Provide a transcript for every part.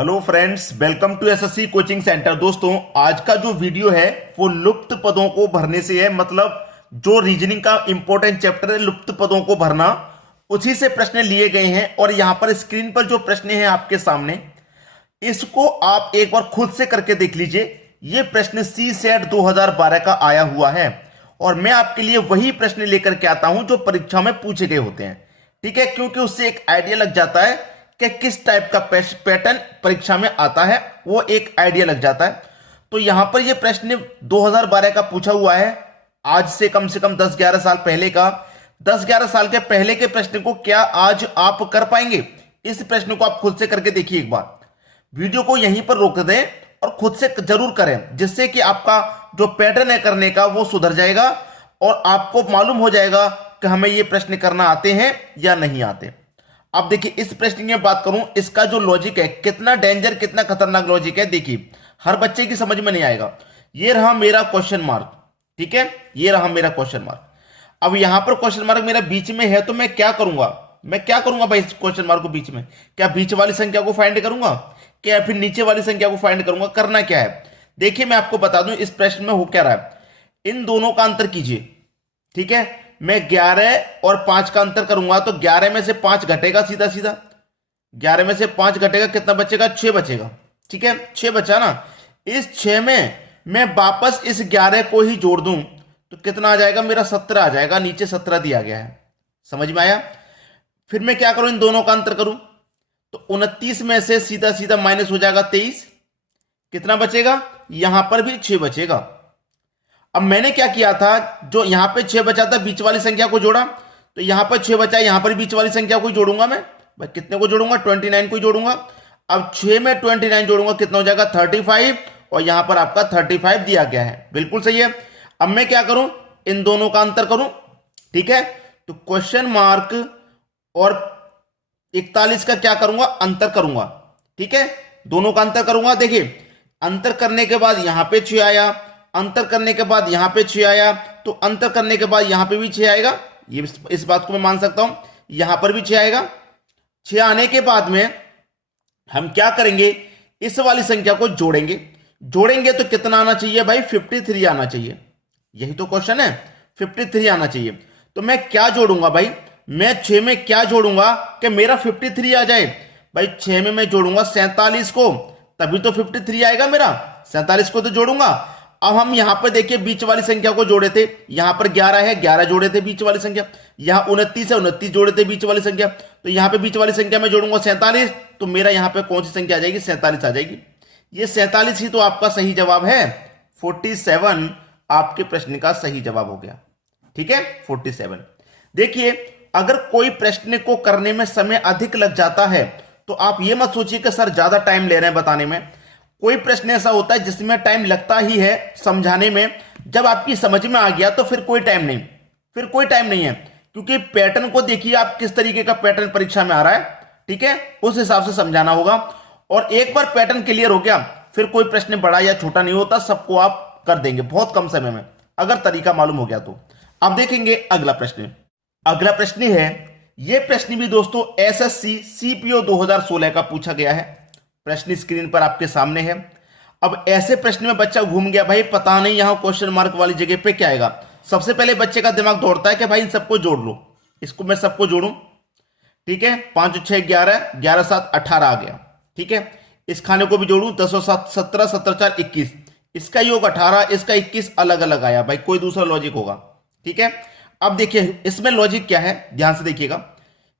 Hello friends, welcome to SSC coaching centre. दोस्तों, आज का जो वीडियो है वो लुप्त पदों को भरने से है। मतलब जो रीजनिंग का इंपॉर्टेंट चैप्टर है लुप्त पदों को भरना, उसी से प्रश्न लिए गए हैं। और यहां पर स्क्रीन पर जो प्रश्न है आपके सामने, इसको आप एक बार खुद से करके देख लीजिए। ये प्रश्न सी सेट 2012 का आया हुआ है और मैं आपके लिए वही प्रश्न लेकर के आता हूं जो परीक्षा में पूछे गए होते हैं। ठीक है, क्योंकि उससे एक आइडिया लग जाता है कि किस टाइप का पैटर्न परीक्षा में आता है, वो एक आइडिया लग जाता है। तो यहां पर ये प्रश्न 2012 का पूछा हुआ है, आज से कम 10-11 साल पहले का। 10-11 साल के पहले के प्रश्न को क्या आज आप कर पाएंगे? इस प्रश्न को आप खुद से करके देखिए। एक बार वीडियो को यहीं पर रोक दें और खुद से जरूर करें, जिससे कि आपका जो पैटर्न है करने का वो सुधर जाएगा और आपको मालूम हो जाएगा कि हमें ये प्रश्न करना आते हैं या नहीं आते। अब देखिए, इस प्रश्न की बात करूं, इसका जो लॉजिक है कितना डेंजर, कितना खतरनाक लॉजिक है। देखिए, हर बच्चे की समझ में नहीं आएगा। ये रहा मेरा क्वेश्चन मार्क, ठीक है, ये रहा मेरा क्वेश्चन मार्क। अब यहां पर क्वेश्चन मार्क मेरा बीच में है, तो मैं क्या करूंगा भाई इस क्वेश्चन मार्क को बीच में? क्या बीच वाली संख्या को फाइंड करूंगा, क्या फिर नीचे वाली संख्या को फाइंड करूंगा? करना क्या है, देखिए मैं आपको बता दूं इस प्रश्न में हो क्या रहा है। इन दोनों का अंतर कीजिए, ठीक है। मैं 11 और 5 का अंतर करूंगा तो 11 में से 5 घटेगा, सीधा सीधा 11 में से 5 घटेगा, कितना बचेगा? 6 बचेगा, ठीक है, 6 बचा ना। इस 6 में मैं वापस इस 11 को ही जोड़ दूं तो कितना आ जाएगा मेरा? 17 आ जाएगा। नीचे 17 दिया गया है, समझ में आया? फिर मैं क्या करूं, इन दोनों का अंतर करूं तो 29 में से सीधा सीधा माइनस हो जाएगा 23, कितना बचेगा? यहां पर भी 6 बचेगा। अब मैंने क्या किया था, जो यहां पे 6 बचा था बीच वाली संख्या को जोड़ा, तो यहां पर 6 बचा, यहां पर बीच वाली संख्या को जोड़ूंगा मैं। भाई कितने को जोड़ूंगा? 29 को जोड़ूंगा। अब 6 में 29 जोड़ूंगा, कितना हो जाएगा? 35। और यहां पर आपका 35 दिया गया है, बिल्कुल सही है। अब मैं क्या करूं, इन दोनों का अंतर करूं, ठीक है। तो क्वेश्चन मार्क और 41 का क्या करूंगा? अंतर करूंगा, ठीक है, दोनों का अंतर करूंगा। देखिए, अंतर करने के बाद यहां पे 6 आया, अंतर करने के बाद यहां पे 6 आया, तो अंतर करने के बाद यहां पे भी 6 आएगा। ये इस बात को मैं मान सकता हूं, यहां पर भी 6 आएगा। 6 आने के बाद में हम क्या करेंगे, इस वाली संख्या को जोड़ेंगे तो कितना आना चाहिए भाई? 53 आना चाहिए। यही तो क्वेश्चन है, 53 आना चाहिए। तो मैं क्या जोड़ूंगा भाई? मैं 6 में क्या जोड़ूंगा कि मेरा 53 आ जाए? भाई 6 में मैं जोड़ूंगा 47 को, तभी तो 53 आएगा मेरा। 47 को तो जोड़ूंगा। अब हम यहां पर देखिए बीच वाली संख्या को जोड़े थे, यहां पर 11 है, 11 जोड़े थे बीच वाली संख्या। यहां 29 है, 29 जोड़े थे बीच वाली संख्या। तो यहां पे बीच वाली संख्या में जोड़ूंगा 47, तो मेरा यहां पे कौन सी संख्या आ जाएगी? 47 आ जाएगी। ये 47 ही तो आपका सही जवाब है। 47 आपके प्रश्न का सही जवाब हो गया, ठीक है, 47। देखिए, अगर कोई प्रश्न को करने में समय अधिक लग जाता है तो आप ये मत सोचिए कि सर ज्यादा टाइम ले रहे हैं बताने में। कोई प्रश्न ऐसा होता है जिसमें टाइम लगता ही है समझाने में, जब आपकी समझ में आ गया तो फिर कोई टाइम नहीं, है। क्योंकि पैटर्न को देखिए आप, किस तरीके का पैटर्न परीक्षा में आ रहा है, ठीक है, उस हिसाब से समझाना होगा। और एक बार पैटर्न क्लियर हो गया, फिर कोई प्रश्न बड़ा या छोटा नहीं होता, सबको आप कर देंगे बहुत कम समय में, अगर तरीका मालूम हो गया तो। अब देखेंगे अगला प्रश्न। अगला प्रश्न है, यह प्रश्न भी दोस्तों एसएससी सीपीओ 2016 का पूछा गया है। प्रश्न स्क्रीन पर आपके सामने है। अब ऐसे प्रश्न में बच्चा घूम गया, भाई पता नहीं यहां क्वेश्चन मार्क वाली जगह पे क्या आएगा। सबसे पहले बच्चे का दिमाग दौड़ता है कि भाई इन सबको जोड़ लो, इसको मैं सबको जोड़ूं, ठीक है, 5 और 6 11, 11 7 18 आ गया, ठीक है। इस खाने को भी जोड़ूं, 10 और 7 17, 17 4 21, इसका योग 18, इसका 21 अलग अलग आया। भाई कोई दूसरा लॉजिक होगा, ठीक है। अब देखिए इसमें लॉजिक क्या है, ध्यान से देखिएगा।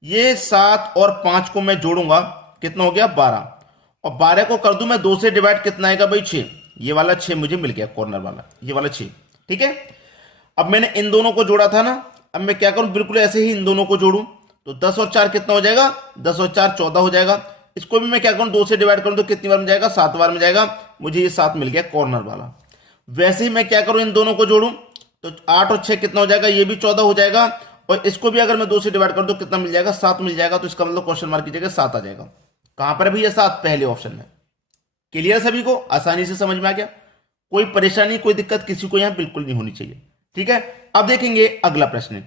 ये 7 और 5 को मैं जोड़ूंगा, कितना हो गया? 12। और 12 को कर दूं मैं 2 से डिवाइड, कितना आएगा भाई? 6। ये वाला 6 मुझे मिल गया, कॉर्नर वाला, ये वाला 6, ठीक है। अब मैंने इन दोनों को जोड़ा था ना, अब मैं क्या करूं, बिल्कुल ऐसे ही इन दोनों को जोड़ूं तो 10 और 4 कितना हो जाएगा? 10 और 4 14 हो जाएगा। इसको भी मैं क्या करूं, 2 से डिवाइड करूं तो कितनी बार में जाएगा? 7 बार में जाएगा। मुझे ये 7 मिल गया, कॉर्नर वाला। वैसे ही मैं क्या करूं, इन दोनों को जोड़ूं तो 8 और 6 कितना हो जाएगा? ये भी 14 हो जाएगा। और इसको भी अगर मैं 2 से डिवाइड करूं तो कितना मिल जाएगा? 7 मिल जाएगा। तो इसका मतलब क्वेश्चन मार्क की जगह 7 आ जाएगा। कहां पर भी? ये 7 पहले ऑप्शन में। क्लियर सभी को? आसानी से समझ में आ गया? कोई परेशानी, कोई दिक्कत किसी को यहां बिल्कुल नहीं होनी चाहिए, ठीक है। अब देखेंगे अगला प्रश्न।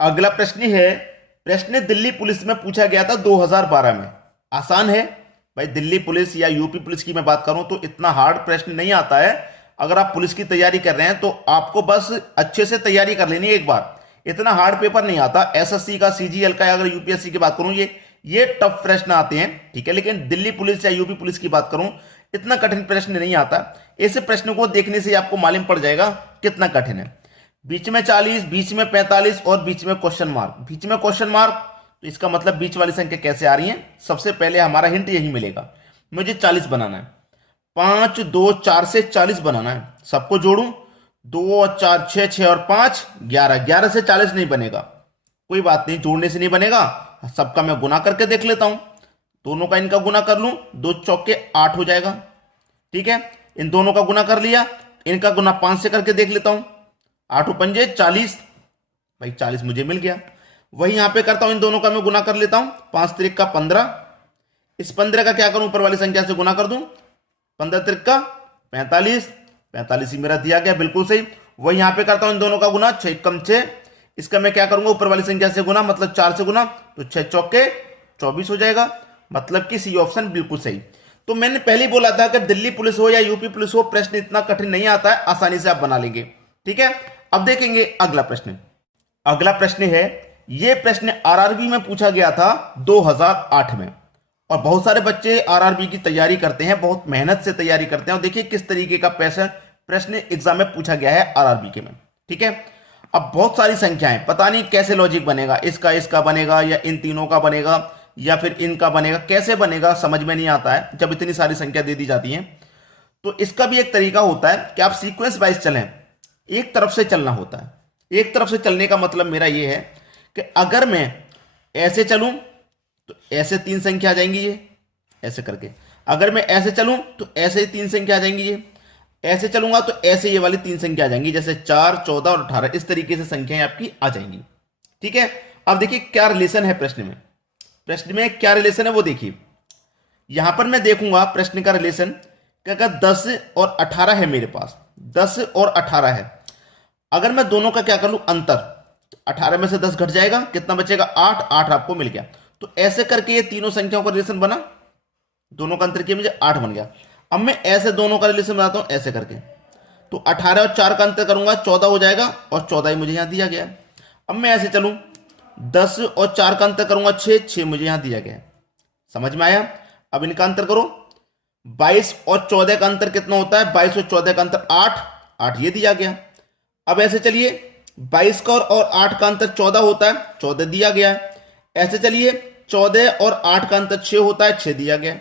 अगला प्रश्न है, प्रश्न दिल्ली पुलिस में पूछा गया था 2012 में। आसान है, भाई दिल्ली पुलिस या यूपी पुलिस की मैं बात करूं तो इतना हार्ड प्रश्न नहीं आता है। अगर आप पुलिस की तैयारी कर रहे हैं तो आपको बस अच्छे से तैयारी कर लेनी है एक बार, इतना हार्ड पेपर नहीं आता। एसएससी का, सीजीएल का, अगर यूपीएससी की बात करूं ये टफ प्रश्न आते हैं, ठीक है। लेकिन दिल्ली पुलिस या यूपी पुलिस की बात करूं इतना कठिन प्रश्न नहीं आता। ऐसे प्रश्न को देखने से आपको मालूम पड़ जाएगा कितना कठिन है। बीच में 40, बीच में 45 और बीच में क्वेश्चन मार्क। बीच में क्वेश्चन मार्क तो इसका मतलब बीच वाली संख्या कैसे आ रही है। सबसे पहले हमारा हिंट यही मिलेगा, मुझे 40 बनाना है। 5, 2, 4 से 40 बनाना है। सबको जोड़ूं, 2 और 4 6, 6 और 5 11। 11 से 40 नहीं बनेगा, कोई बात नहीं, जोड़ने से नहीं बनेगा। सबका मैं गुना करके देख लेता हूं, दोनों का इनका गुना कर लूं, 2 चौके 8 हो जाएगा, ठीक है। इन दोनों का गुना कर लिया, इनका गुना 5 से करके देख लेता हूं, 8 पंजे 40, भाई 40 मुझे मिल गया। वही यहां पे करता हूं, इन दोनों का मैं गुना कर लेता हूं, 5 त्रिक का 15, इस 15 का क्या करूं, ऊपर वाली संख्या से गुना कर दूं, 15 त्रिक का 45, 45 ही मेरा दिया गया, बिल्कुल सही। वही यहां पे करता हूं इन दोनों का गुना, 6 कम 6, इसका मैं क्या करूंगा, ऊपर वाली संख्या से गुना, मतलब 4 से गुना, तो 6 चौके 24 हो जाएगा, मतलब कि सी ऑप्शन बिल्कुल सही। तो मैंने पहले ही बोला था कि दिल्ली पुलिस हो या यूपी पुलिस हो, प्रश्न इतना कठिन नहीं आता है, आसानी से आप बना लेंगे, ठीक है। अब देखेंगे अगला प्रश्न। अगला प्रश्न है, यह प्रश्न आरआरबी में पूछा गया था 2008 में, और बहुत सारे बच्चे आरआरबी की तैयारी करते हैं, बहुत मेहनत से तैयारी करते हैं, और देखिए किस तरीके का प्रश्न एग्जाम में पूछा गया है आरआरबी के में, ठीक है। अब बहुत सारी संख्याएं, पता नहीं कैसे लॉजिक बनेगा, इसका बनेगा या इन तीनों का बनेगा या फिर इनका बनेगा, कैसे बनेगा समझ में नहीं आता है जब इतनी सारी संख्या दे दी जाती हैं। तो इसका भी एक तरीका होता है कि आप सीक्वेंस वाइज चलें, एक तरफ से चलना होता है। एक तरफ से चलने का मतलब मेरा यह है कि अगर मैं ऐसे चलूं तो ऐसे 3 संख्या आ जाएंगी, ये ऐसे करके। अगर मैं ऐसे चलूं तो ऐसे 3 संख्या आ जाएंगी, ये ऐसे चलूंगा तो ऐसे ये वाली 3 संख्या आ जाएंगी, जैसे 4, 14 और 18, इस तरीके से संख्याएं आपकी आ जाएंगी, ठीक है। अब देखिए क्या रिलेशन है प्रश्न में, प्रश्न में क्या रिलेशन है वो देखिए। यहां पर मैं देखूंगा प्रश्न का रिलेशन कि अगर 10 और 18 है मेरे पास, 10 और 18 है, अगर मैं दोनों का क्या कर लूं अंतर, 18 में से 10 घट जाएगा, कितना बचेगा 8, 8 आपको मिल गया। तो ऐसे करके ये तीनों संख्याओं का रिलेशन बना, दोनों का अंतर किया मुझे 8 बन गया। अब मैं ऐसे दोनों का रिलेशन बनाता हूं ऐसे करके, तो 18 और 4 का अंतर करूंगा 14 हो जाएगा, और 14 ही मुझे यहां दिया गया। अब मैं ऐसे चलूं, 10 और 4 का अंतर करूंगा 6, 6 मुझे यहां दिया गया, समझ में आया। अब इनका अंतर करो, 22 और 14 का अंतर कितना होता है, 22 और 14 का अंतर 8, 8 ये दिया गया। अब ऐसे चलिए, 22 का और 8 का अंतर 14 होता है, 14 दिया गया है। ऐसे चलिए, 14 और 8 का अंतर 6 होता है, 6 दिया गया,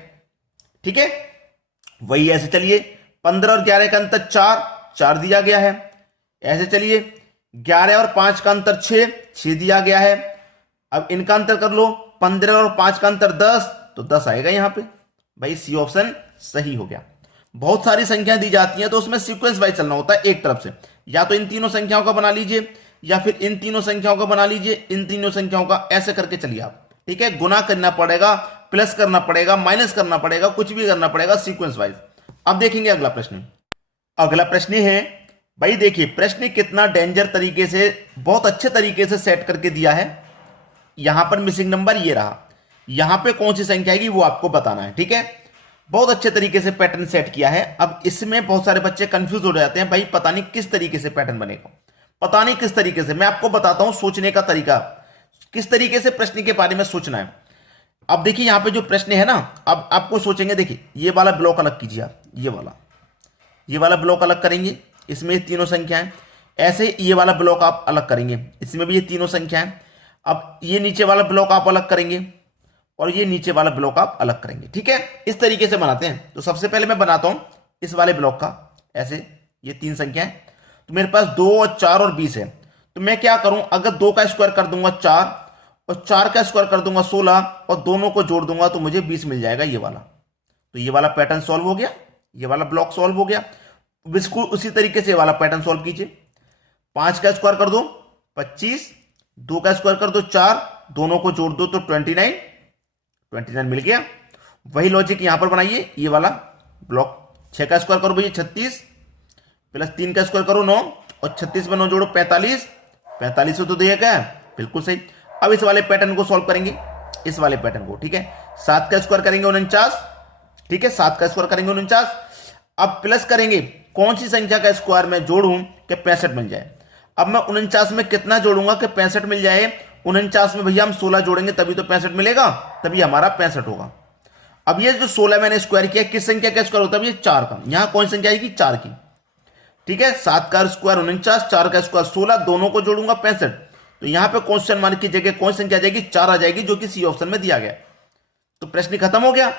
ठीक है। वही ऐसे चलिए, 15 और 11 का अंतर 4, 4 दिया गया है। ऐसे चलिए, 11 और 5 का अंतर 6, 6 दिया गया है। अब इनका अंतर कर लो, 15 और 5 का अंतर 10, तो 10 आएगा यहां पे, भाई सी ऑप्शन सही हो गया। बहुत सारी संख्या दी जाती हैं तो उसमें सीक्वेंस वाइज चलना होता है एक तरफ से, या तो इन तीनों संख्याओं का बना लीजिए या फिर इन तीनों संख्याओं का बना लीजिए, इन तीनों संख्याओं का ऐसे करके चलिए आप, ठीक है। गुना करना पड़ेगा, प्लस करना पड़ेगा, माइनस करना पड़ेगा, कुछ भी करना पड़ेगा सीक्वेंस वाइज। अब देखेंगे अगला प्रश्न। अगला प्रश्न है, भाई देखिए प्रश्न कितना डेंजर तरीके से, बहुत अच्छे तरीके से सेट करके दिया है। यहां पर मिसिंग नंबर ये रहा, यहां पे कौन सी संख्या आएगी वो आपको बताना है, ठीक है। बहुत अच्छे तरीके से पैटर्न सेट किया है। अब इसमें बहुत सारे बच्चे कंफ्यूज हो जाते हैं, भाई पता नहीं किस तरीके से पैटर्न बनेगा, पता नहीं किस तरीके से। मैं आपको बताता हूं सोचने का तरीका, किस तरीके से प्रश्न के बारे में सोचना है। अब देखिए यहां पे जो प्रश्न है ना, अब आपको सोचेंगे, देखिए ये वाला ब्लॉक अलग कीजिए आप, ये वाला ब्लॉक अलग करेंगे, इसमें ये तीनों संख्याएं। ऐसे ये वाला ब्लॉक आप अलग करेंगे, इसमें भी ये तीनों संख्याएं। अब ये नीचे वाला ब्लॉक आप अलग करेंगे और ये नीचे वाला ब्लॉक आप अलग करेंगे, ठीक है। इस तरीके से बनाते हैं। तो सबसे पहले मैं बनाता हूं इस वाले ब्लॉक का, ऐसे ये 3 संख्याएं, तो मेरे पास 2 और 4 और 20 है। तो मैं क्या करूं, अगर 2 का स्क्वायर कर दूंगा 4 और 4 का स्क्वायर कर दूंगा 16 और दोनों को जोड़ दूंगा तो मुझे 20 मिल जाएगा, ये वाला। तो ये वाला पैटर्न सॉल्व हो गया, ये वाला ब्लॉक सॉल्व हो गया। बिल्कुल उसी तरीके से वाला पैटर्न सॉल्व कीजिए। 5 का स्क्वायर कर दो 25, 2 का स्क्वायर कर दो 4, दोनों को जोड़ दो तो 29 मिल गया। वही लॉजिक यहां पर बनाइए, ये वाला ब्लॉक। 6 का स्क्वायर करो भैया 36, प्लस 3 का स्क्वायर करो 9 और 36 में 9 जोड़ो 45, 45 से तो दिया गया, बिल्कुल सही। अब इस वाले पैटर्न को सॉल्व करेंगे, इस वाले पैटर्न को, ठीक है। 7 का स्क्वायर करेंगे 49, ठीक है, 7 का स्क्वायर करेंगे 49। अब प्लस करेंगे, कौन सी संख्या का स्क्वायर में जोड़ूं कि 65 मिल जाए। अब मैं 49 में कितना जोड़ूंगा कि 65 मिल जाए। 49 में भैया हम 16 जोड़ेंगे तभी तो 65 मिलेगा, तभी हमारा 65 होगा। अब ये जो 16 मैंने स्क्वायर किया, किस संख्या का स्क्वायर होता है? ये 4 का। यहां कौन सी संख्या आएगी? 4 की। ठीक है, 7 का स्क्वायर 49, 4 का स्क्वायर 16, दोनों को जोड़ूंगा 65। तो यहां पे क्वेश्चन मार्क की जगह कौन सी संख्या आ जाएगी? 4 आ जाएगी, जो कि सी ऑप्शन में दिया गया। तो प्रश्न खत्म हो गया।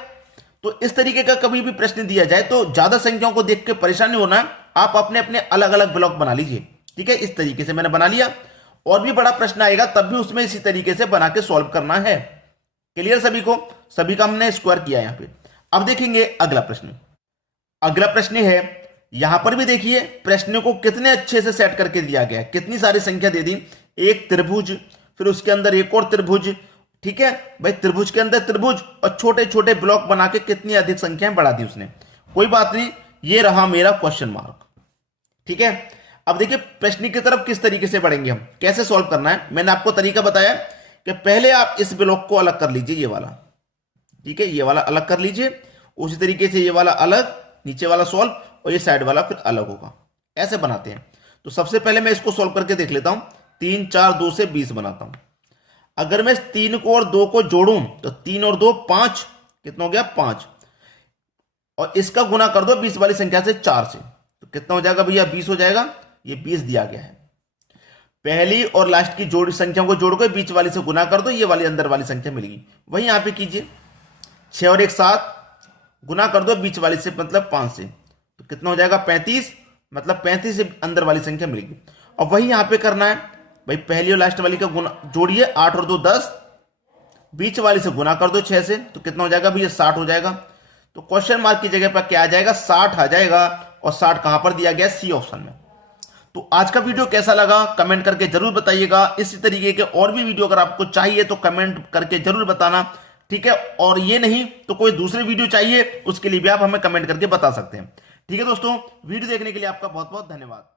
तो इस तरीके का कभी भी प्रश्न दिया जाए तो ज्यादा संख्याओं को देख के परेशान नहीं होना, आप अपने अपने अलग अलग ब्लॉक बना लीजिए। ठीक है, इस तरीके से मैंने बना लिया। और भी बड़ा प्रश्न आएगा तब भी उसमें इसी तरीके से बना के सॉल्व करना है। क्लियर सभी को? सभी का हमने स्क्वायर किया यहां पे। अब देखेंगे अगला प्रश्न। अगला प्रश्न है, यहां पर भी देखिए प्रश्न को कितने अच्छे से सेट करके दिया गया है। कितनी सारी संख्या दे दी, एक त्रिभुज, फिर उसके अंदर एक और त्रिभुज। ठीक है भाई, त्रिभुज के अंदर त्रिभुज और छोटे छोटे ब्लॉक बना के कितनी अधिक संख्याएं बढ़ा दी उसने। कोई बात नहीं, ये रहा मेरा क्वेश्चन मार्क। ठीक है, अब देखिए प्रश्न की तरफ किस तरीके से बढ़ेंगे हम, कैसे सॉल्व करना है। मैंने आपको तरीका बताया कि पहले आप इस ब्लॉक को अलग कर लीजिए, ये वाला। ठीक है, ये वाला अलग कर लीजिए, उसी तरीके से ये वाला अलग, नीचे वाला सॉल्व, और ये साइड वाला फिर अलग होगा। ऐसे बनाते हैं। तो सबसे पहले मैं इसको सॉल्व करके देख लेता हूं। 3 4 2 से 20 बनाता हूं। अगर मैं 3 को और 2 को जोड़ूं तो 3 और 2 5, कितना हो गया? 5। और इसका गुना कर दो 20 वाली संख्या से 4 से, तो कितना हो जाएगा भैया? 20 हो जाएगा। ये 20 दिया गया है। पहली और लास्ट की जोड़ी संख्या को जोड़ के बीच वाली से गुना कर दो, ये वाली अंदर वाली संख्या मिलेगी। वही यहां पे कीजिए, 6 और 1 7, गुना कर दो बीच वाली से मतलब 5 से, तो कितना हो जाएगा? 35, मतलब 35 से अंदर वाली संख्या मिलेगी। और वही यहां पे करना है भाई, पहली और लास्ट वाली का गुना जोड़िए, 8 और 2 10, बीच वाली से गुना कर दो 6 से, तो कितना हो जाएगा भैया? 60 हो जाएगा। तो क्वेश्चन मार्क की जगह पर क्या आ जाएगा? 60 आ जाएगा। और 60 कहां पर दिया गया? सी ऑप्शन में। तो आज का वीडियो कैसा लगा कमेंट करके जरूर बताइएगा। इसी तरीके के और भी वीडियो अगर आपको चाहिए तो कमेंट करके जरूर बताना। ठीक है, और ये नहीं तो कोई दूसरी वीडियो चाहिए, उसके लिए भी आप हमें कमेंट करके बता सकते हैं। ठीक है दोस्तों, वीडियो देखने के लिए आपका बहुत बहुत धन्यवाद।